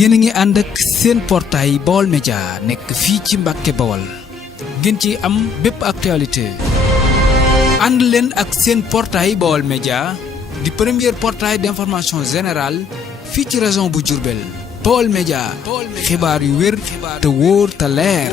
yéen a ngi ànd ak seen portail Baol Média nekk fii ci Mbàkke Bawol ngeen ci am bépp actualité ànd leen ak seen portail Baol Média di premier portail d'information générale fii ci région bu Diourbel Baol Média xibaar yu wér te wóor te leer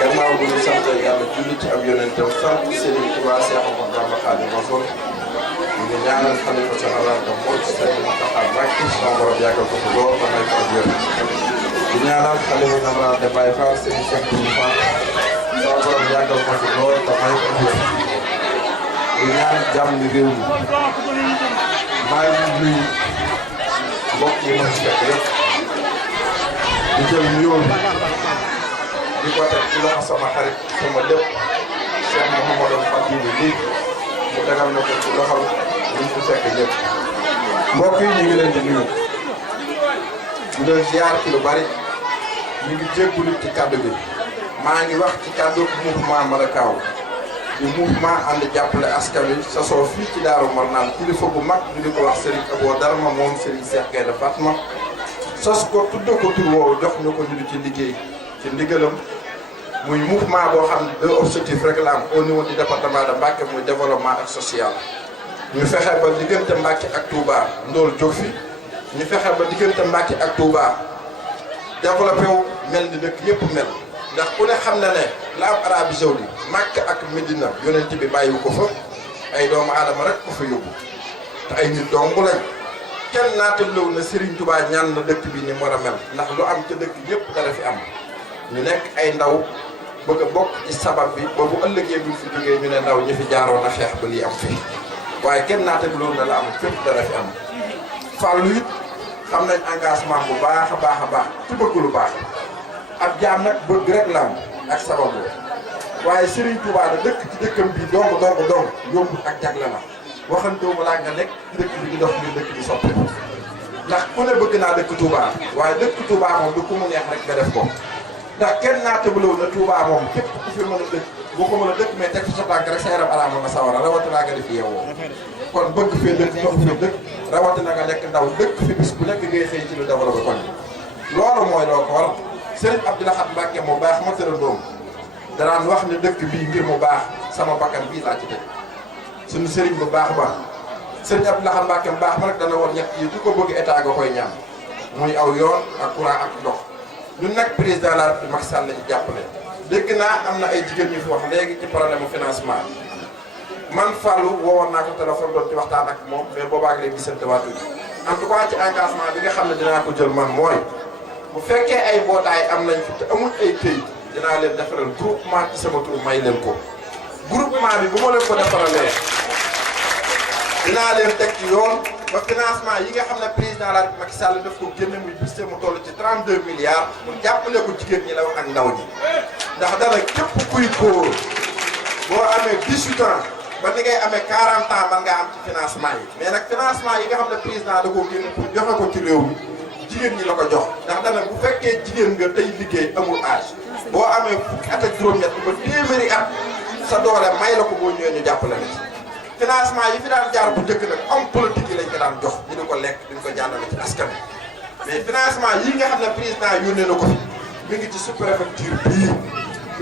gannaaw bu ñu sant yàlla julli ci ab yonentam sant Serigne Touba Cheikh Ahmadou Bamba Khadimu Rasuul ñu ngi ñaanal xalifa général de Mouride Serigne Mountakha Mbacké sama borom yàggal ko fi lool ba may ko ak wér di ñaanal xalifa général de Baye Fall Serigne Cheikh Boubou Fall sama borom yàggal ko fi lool ba may ko ak wér di ñaan jàmm réew mi maa ngi nuyu mbokk yi ma ci fekk yëpp di jël nuyoo di ko teg ci loxo sama xarit sama lépp Cheikh Mouhamadou Fadilou lii mu tegal na ko ci loxo ñu fi fekk ñëpp mbokk yi ñu ngi leen di nuyu di leen ziar ci lu bari ñu ngi jégalu ci kaddu bi maa ngi wax ci kaddu mouvement Madakaw di mouvement ànd jàppale askan wi sasoo fii ci Daaru Marnaan kilifa bu mag ñu di ko wax Serigne Abo Darma moom Serigne Cheikh Gaïndé Fatma sos ko tudd ko tur woowu jox ñu ko ñu di ci liggéey ci ndigalam muy mouvement boo xam ne deux objectifs rek la am au niveau du département de Mbacké muy développement ak social ñu fexe ba diggante Mbacké ak Touba ndool jóg fi ñu fexe ba diggante Mbacké ak Touba développé wu mel ni dëkk yëpp mel ndax ku ne xam na ne la am Arabie Saoudite Mbacké ak Medina yonent bi bàyyiwu ko fa ay doomu aadama rek ko fa yóbbu te ay nit dong lañ kenn naatalow na Serigne Touba ñaan na dëkk bi ni war a mel ndax lu am ca dëkk yëpp dara fi am ñu nekk ay ndaw bëgg a bokk ci sabab bi ba bu ëllëgee bu fi jógee ñu ne ndaw ñi fi jaaroon a xeex ba lii am fii waaye kenn naatalow na la am fépp dara fi am fàllu it xam nañ engagement bu baax a baax ci bëgg lu baax ab jaam nag bëgg rek la am ak sabab waaye Serigne Touba da dëkk ci dëkkam bi dong yóbbu ak jagle la waxantoo ma laa nga nekk ci dëkk bi di dox ngir dëkk bi soppeeku ndax ku ne bëgg naa dëkk Touba waaye dëkk Touba moom du ku mu neex rek nga def ko ndax kenn naa tëbaloo na Touba moom képp ku fi mën a dëkk boo ko mën a dëkk mais teg fi sa tànk rek sa yaram araama nga sawara rawatina nga def yeewoo kon bëgg fee dëkk dox fi dëkk rawatina nga nekk ndaw dëkk fi bis bu nekk ngay xëy ci lu développé kon loolu mooy loo ko waral Serigne Abdou Lahad Mbacké mu baax ma tëral doom danaan wax ne dëkk bii ngir mu baax sama bakkan bii laa ci teg suñu Serigne bu baax ba Serigne Abdou Lahad Mbacké mu baax ma nag dana woon ñett yi ku ko bëgg état nga koy ñaan muy aw yoon ak courant ak ndox ñun nag président la République Macky Sall la ci jàppale dégg naa am na ay jigéen ñu fi wax léegi ci problème financement man Fallou woowoon naa ko téléphone doon ci waxtaan ak moom mais boobaa léegi gisante waatu en tout cas ci engagement bi nga xam ne dinaa ko jël man mooy bu fekkee ay mbootaay am nañ fi te amul ay këyit dinaa leen defaral groupement ci sama tur may leen ko groupement bi bu ma leen ko defaralee dinaa leen teg ci yoon ba financement yi nga xam ne président la République Macky Sall daf ko génne muy budget mu toll ci 32 milliards pour jàppale ko jigéen ñi la wax ak ndaw ñi ndax dara képp kuy góor boo amee 18 ans ba ni ngay amee 40 ans man ngaa am ci financement yi mais nag financement yi nga xam ne président da koo génne pour joxe ko ci réew mi jigéen ñi la ko jox ndax dana bu fekkee jigéen nga tey liggéey amul âge boo amee fukki at ak juróom-ñett ba téeméeri at sa doole may la ko boo ñëwee ñu jàppale la ci financement yi fi daan jaar bu njëkk nag homme politique yi lañ ko daan jox ñu di ko lekk duñ ko jàllale ci askan wi mais financement yi nga xam ne président yónnee na ko fi mi ngi ci sous-préfecture bii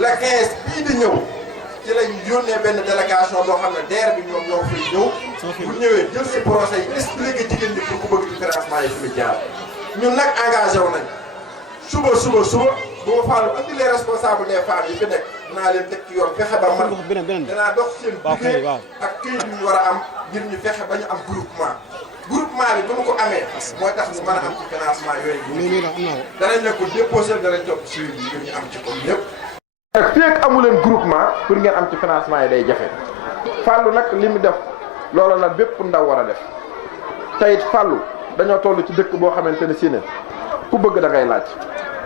la 15 bii di ñëw ci lañ yónnee benn délégation boo xam ne DER bi ñoom ñoo fiy ñëw bu ñëwee jël si projet yi expliqué jigéen ñi pour ku bëgg ci financement yi fi muy jaar ñun nag engagé wu nañ suba bu ma faalu andi les responsables des femmes yi fi nekk naa leen teg ci yoon fexe ba man danaa dox seen liggéey ak këyit yu ñu war a am ngir ñu fexe ba ñu am groupement bi bu ñu ko amee mooy tax ñu mën a am ci financement yooyu danañ ne ko déposé danañ topp suivi bi ngir ñu am ci ko ñëpp fii ak amu leen groupement pour ngeen am ci financement yi day jafe fàllu nag li mu def loolu nag bépp ndaw war a def tey fàllu dañoo toll ci dëkk boo xamante ne si ne ku bëgg da ngay laaj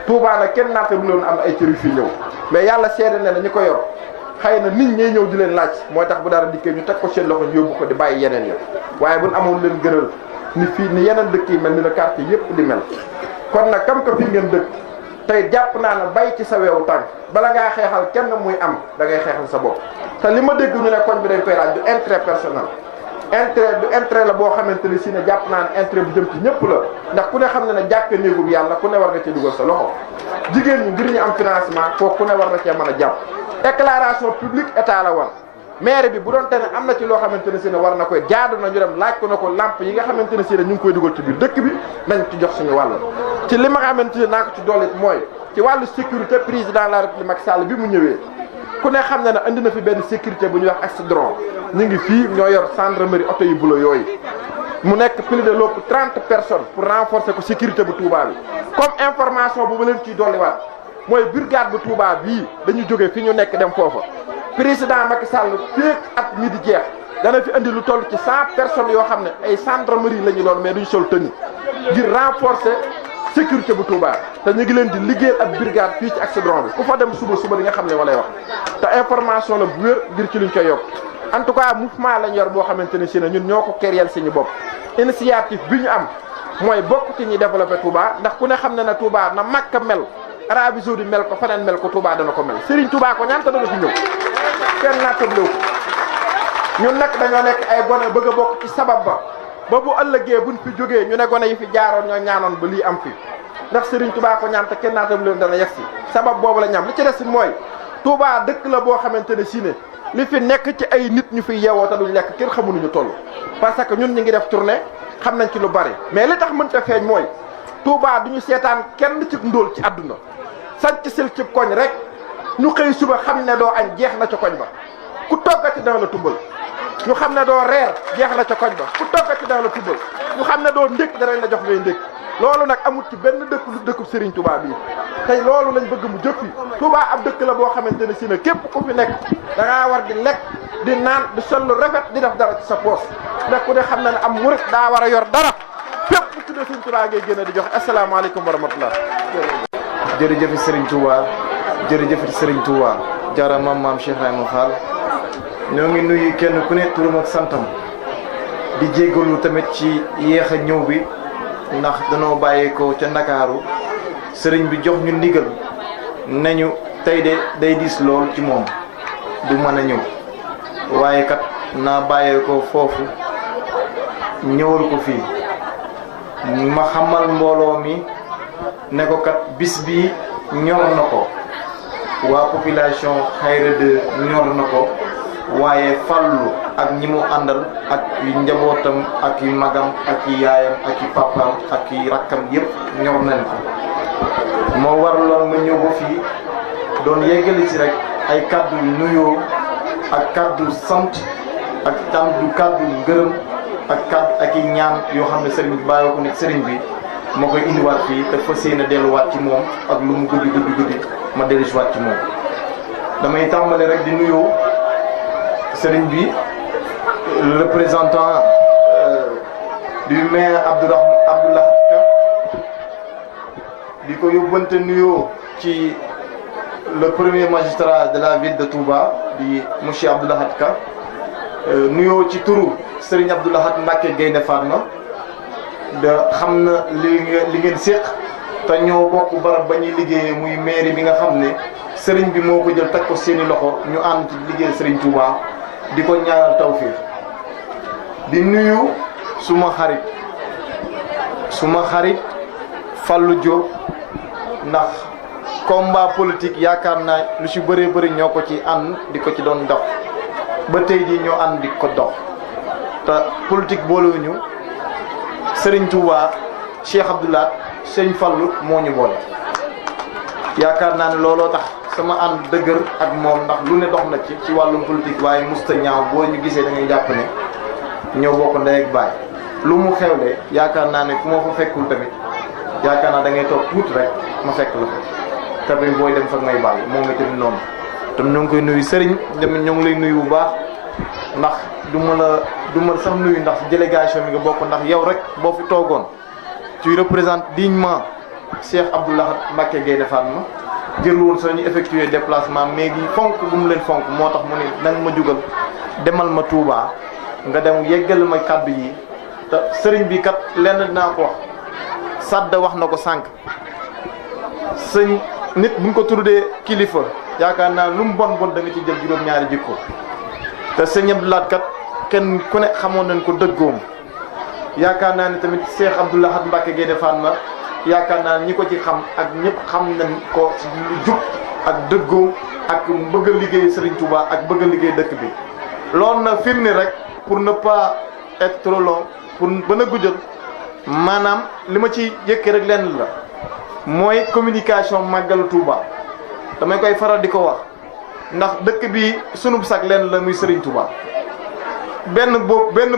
Touba nag kenn naata bu loon am ay cër yu fi ñëw mais yàlla seede ne na ñi ko yor xëy na nit ñee ñëw di leen laaj mooy tax bu dara dikkee ñu teg ko seen loxo ñu yóbbu ko di bàyyi yeneen ya waaye buñ amoon leen gënal ni fii ni yeneen dëkk yi mel ni la quartier yëpp di mel kon nag kam ko fii ngeen dëkk tey jàpp naa ne bay ci sa weewu tànk bala ngaa xeexal kenn muy am da ngay xeexal sa bopp te li ma dégg ñu ne koñ bi dañ koy laaj du intérêt personnel intérêt la boo xamante ni si ne jàpp naa ne intérêt bu jëm ci ñëpp la ndax ku ne xam ne ne jàkk néegub yàlla ku ne war nga cee dugal sa loxo jigéen ñi ngir ñu am financement foofu ku ne war na cee mën a jàpp déclaration publique état la war maire bi bu doon te ne am na ci loo xamante ne si ne war na koy jaadu na ñu dem laaj ko na ko lamp yi nga xamante ne si ne ñu ngi koy dugal ci biir dëkk bi nañ ci jox suñu wàll ci li ma xamante ne naa ko ci dollit mooy ci wàllu sécurité président de la République Macky Sall bi mu ñëwee ku ne xam ne ne andi na fi benn sécurité bu ñuy wax accidron ñu ngi fii ñoo yor gendarmerie oto yu bulo yooyu mu nekk plus de lépp 30 personnes pour renforcer ko sécurité bu Touba bi comme information bu ma leen ciy dolliwaat mooy brigade bu Touba bii dañu jógee fi ñu nekk dem foofa président Macky Sall féeg at mi di jeex dana fi andi lu toll ci 100 personnes yoo xam ne ay gendarmerie la ñu doon mais duñu sol tenue ngir renforcer sécurité bu Touba te ñu ngi leen di liggéeyal ak brigade fii ci accidron bi ku fa dem suba di nga xam ne ma lay wax te information la bu wér ngir ci luñ koy yokk en tout cas mouvement lañ yor boo xamante ne si ne ñun ñoo ko kéréel suñu bopp initiative bi ñu am mooy bokk ci ñi développé Touba ndax ku ne xam ne ne Touba na Makka mel Arabie Saoudite mel ko faneen mel ko Touba dana ko mel Serigne Touba ko ñaanta dana fi ñëw kenn naattablewu ko ñun nag dañoo nekk ay gone bëgg a bokk ci sabab ba bu ëllëgee buñ fi jógee ñu ne gone yi fi jaaroon ñoo ñaanoon ba lii am fi ndax Serigne Touba ko ñaan te kenn naattablewu dana yegg si sabab boobu la ñam li ci des si mooy Touba dëkk la boo xamante ne si ne li fi nekk ci ay nit ñu fi yeewoo te duñ lekk kenn xamuñu ñu toll parce que ñun ñu ngi def tournée xam nañ ci lu bari mais li tax mënta feeñ mooy Touba duñu seetaan kenn ci ndóol ci àdduna sanc sil cib koñ rek ñu xëy suba xam ne doo añ jeex na ca koñ ba ku toggati dana la tubbal ñu xam ne doo reer jeex na ca koñ ba ku toggati dana la tubbal ñu xam ne doo ndékk danañ la jox ngay ndékk loolu nag amul ci benn dëkk lu dëkkub Serigne Touba bii tey loolu lañ bëgg mu jëppi Touba ab dëkk la boo xamante ne si ne képp ku fi nekk da ngaa war di lekk di naan di sol lu rafet di def dara ci sa poos ndax ku ne xam na ne am murit daa war a yor dara fépp ku tuddee Serigne Touba ngay génne di joxe asalaamaaleykum wa rahmatullah jërëjëf Serigne Touba jërëjëf Serigne Touba jaaraama maam Cheikh Ibrahima Fall ñoo ngi nuyu kenn ku ne turam ak santam di jéggalu tamit ci yéex a ñëw bi ndax danoo bàyyeekoo ca Ndakaaru sëriñ bi jox ñu ndigal nañu tey de day diis lool ci moom du mën a ñëw waaye kat naa bàyyeekoo foofu ñëwal ko fii ma xamal mbooloo mi ne ko kat bis bi ñor na ko waa population Xayra de ñor na ko waaye Fallu ak ñi mu àndal ak njabootam ak i magam ak i yaayam ak i papaam ak i rakkam yëpp ñor nañ ko moo waraloon ma ñëw ba fii doon yeggali ci rek ay kaddu nuyoo ak kaddu sant ak kaddu ngërëm ak i ñaan yoo xam ne sëriñ bi bàyyi ko ne sëriñ bi moo koy indiwaat fii te fas yéene delluwaat ci moom ak lu mu guddi ma dellusiwaat ci moom damay tàmbale rek di nuyoo sëriñ bi le représentant du maire Abdoulaye Ka di ko yóbbante nuyoo ci le premier magistrat de la ville de Touba di monsieur Abdoulaye Ka nuyoo ci turu Serigne Abdoulaye Mbacké Gaïndé Fatma da xam na li ngeen séq te ñoo bokk barab ba ñuy liggéeyee muy mairie bi nga xam ne sëriñ bi moo ko jël teg ko seeni loxo ñu ànd ci liggéey Serigne Touba di ko ñaanal tawfiix di nuyu suma xarit Fallou Diop ndax combat politique yaakaar naa lu ci bëree bëri ñoo ko ci ànd di ko ci doon dox ba tey jii ñoo ànd di ko dox te politique boolewuñu Serigne Touba Cheikh Abdoulaye Sëñ Fallou moo ñu boole yaakaar naa ne looloo tax sama ànd dëgër ak moom ndax lu ne dox na ci wàllum politique waaye musta ñaaw boo ñu gisee da ngay jàpp ne ñoo bokk ndey ak baay lu mu xewle yaakaar naa ne ku ma fa fekkul tamit yaakaar naa da ngay toog tuuti rek ma fekk la ko tamit booy dem fag may bàyyi moom itamit noonu tam ñoo ngi koy nuyu sëriñ tamit ñoo ngi lay nuyu bu baax ndax du ma sax nuyu ndax délégation bi nga bokk ndax yow rek boo fi toogoon tu représentes dignement Cheikh Abdoulaye Mbacké Gaïndé Fatma jël woon soo ñu effectuer déplacement mais gi fonk bu mu leen fonk moo tax mu ne nanga ma jugal demal ma Touba nga dem yeggal ma kàddu yi te sëriñ bi kat lenn dinaa ko wax Sadda wax na ko sànq sëñ nit buñ ko tuddee kilifa yaakaar naa lu mu bon bon da nga ci jël juróom-ñaari jikko te sëñ Abdou Lahad kat kenn ku ne xamoon nañ ko dëggoom yaakaar naa ne tamit Cheikh Abdou Lahad Mbacké Gaïndé Fatma yaakaar naa ñi ko ci xam ak ñëpp xam nañ ko ci lu jub ak dëggoom ak bëgg a liggéey Serigne Touba ak bëgg a liggéey dëkk bi. loolu na firnde rek pour ne pas être trop long pour bën a guddal maanaam li ma ci yëkkee rek lenn la mooy communication màggalu Touba damay koy faral di ko wax ndax dëkk bi sunu sag lenn la muy Serigne Touba benn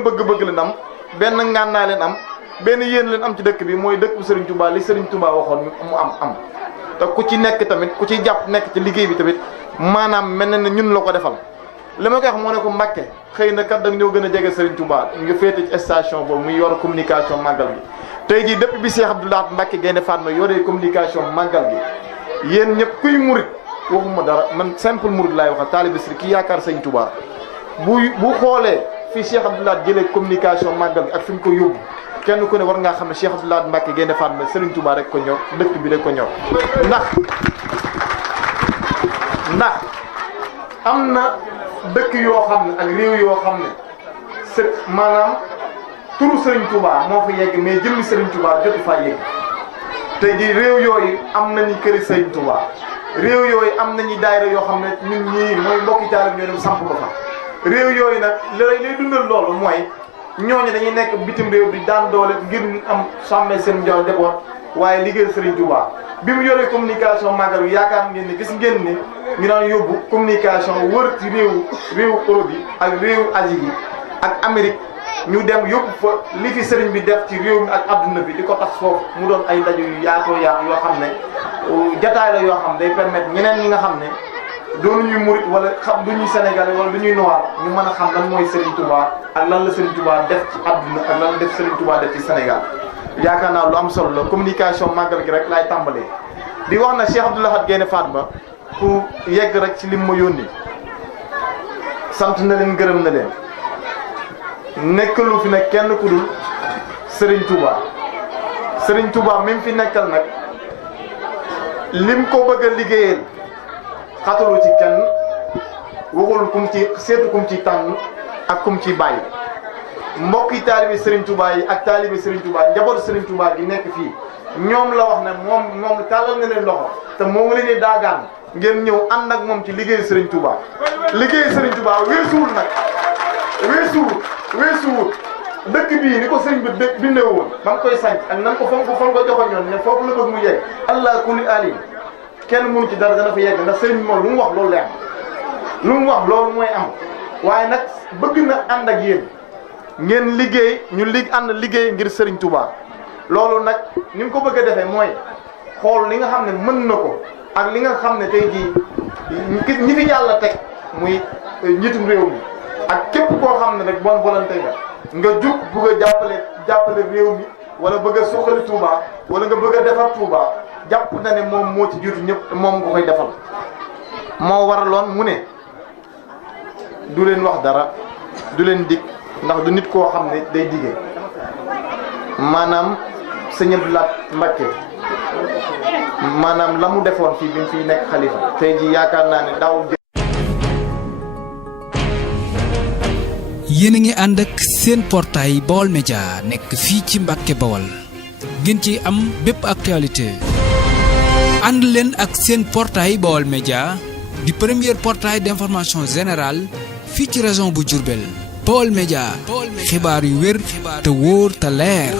bëgg-bëgg leen am benn ngànnaay leen am benn yéen leen am ci dëkk bi mooy dëkk bu Serigne Touba li Serigne Touba waxoon mu am te ku ci nekk tamit ku ci jàpp nekk ci liggéey bi tamit maanaam mel na ne ñun la ko defal. li ma koy wax moo ne ko Mbacké xëy na kat da nga ñëw gën a jege Serigne Touba nga féete ci station boobu muy yor communication màggal gi tey jii depuis bi Cheikh Abdou Lahad Mbacké Gaïndé Fatma yoree communication màggal gi yéen ñëpp kuy murit waxuma dara man simple murit laay wax taalibe Serigne ki yaakaar Serigne Touba bu xoolee fii Cheikh Abdou Lahad jëlee communication màggal gi ak fi mu ko yóbbu kenn ku ne war ngaa xam ne Cheikh Abdou Lahad Mbacké Gaïndé Fatma Serigne Touba rek ko ñor dëkk bi rek ko ñor ndax am na dëkk yoo xam ne ak réew yoo xam ne maanaam turu Serigne Touba moo fa yegg mais jëmmi Serigne Touba jotu faa yegg tey jii réew yooyu am nañu këri Serigne Touba réew yooyu am nañu daayira yoo xam ne ñun ñii mooy mbokki taalib ñoo dem samp ko fa réew yooyu nag lay dundal loolu mooy ñooñu dañuy nekk bitim réew di daan doole ngir ñu am sàmmee seen njaw njaboot waaye liggéey Serigne Touba bi mu yoree communication màggal bi yaakaar ngeen ne gis ngeen ne ñu daan yóbbu communication wër ci réewu Europe yi ak réewu Asie yi ak Amérique ñu dem yóbbu fa li fi Serigne bi def ci réew mi ak adduna bi di ko tax foofu mu doon ay ndaje yu yaatoo yaatu yoo xam ne jataay la yoo xam day permettre ñeneen ñi nga xam ne doonu ñuy murit wala xam du ñuy sénégalais wala du ñuy noir ñu mën a xam lan mooy Serigne Touba ak lan la Serigne Touba def ci adduna ak lan la def Serigne Touba def ci Sénégal yaakaar naa lu am solo la communication màggal gi rek laay tàmbalee di wax na Cheikh Abdou Lahad Gaïndé Fatma pour yegg rek ci lim ma yónni sant na leen gërëm na leen nekkalu fi nag kenn ku dul Serigne Touba Serigne Touba même fi nekkal nag lim ko bëgg a liggéeyal xatalu ci kenn waxul kum ci seetu kum ci tànn ak kum ci bàyyi mbokki taalibe Serigne Touba yi ak taalibe Serigne Touba njaboot Serigne Touba gi nekk fii ñoom la wax ne moom tàllal nga leen loxo te moo ngi leen di daagaan ngeen ñëw ànd ak moom ci liggéey Serigne Touba liggéey Serigne Touba weesuwul nag weesuwul dëkk bii ni ko Serigne bi bindee woon ba nga koy sanc ak nan ko fan ko joxoon ñoon ne foofu la bëgg mu yegg allah kulli alim kenn mënu ci dara dana fa yegg ndax Serigne bi moom lu mu wax loolu lay am lu mu wax loolu mooy am waaye nag bëgg na ànd ak yéen ngeen liggéey ñu ànd liggéey ngir Serigne Touba loolu nag ni mu ko bëgg a defee mooy xool li nga xam ne mën na ko ak li nga xam ne tey jii ñi fi yàlla teg muy njiitum réew mi ak képp koo xam ne rek bonne volonté nga jug bëgg a jàppale réew mi wala bëgg a suqali Touba wala nga bëgg a defar Touba jàpp na ne moom moo ci jiitu ñëpp moom nga koy defal moo waraloon mu ne du leen wax dara du leen dig ndax du nit koo xam ne day dige maanaam Sëñ Abdou Lahad Mbacké maanaam la mu defoon fii bi mu fiy nekk xalifa tey ji yaakaar naa ne daaw. yéen a ngi ànd ak seen portail Baol Média nekk fii ci Mbacké Bawol ngeen ci am bépp actualité ànd leen ak seen portail Baol Média di premier portail d'information générale fii ci région bu Diourbel Baol Média xibaar yu wér te wóor te leer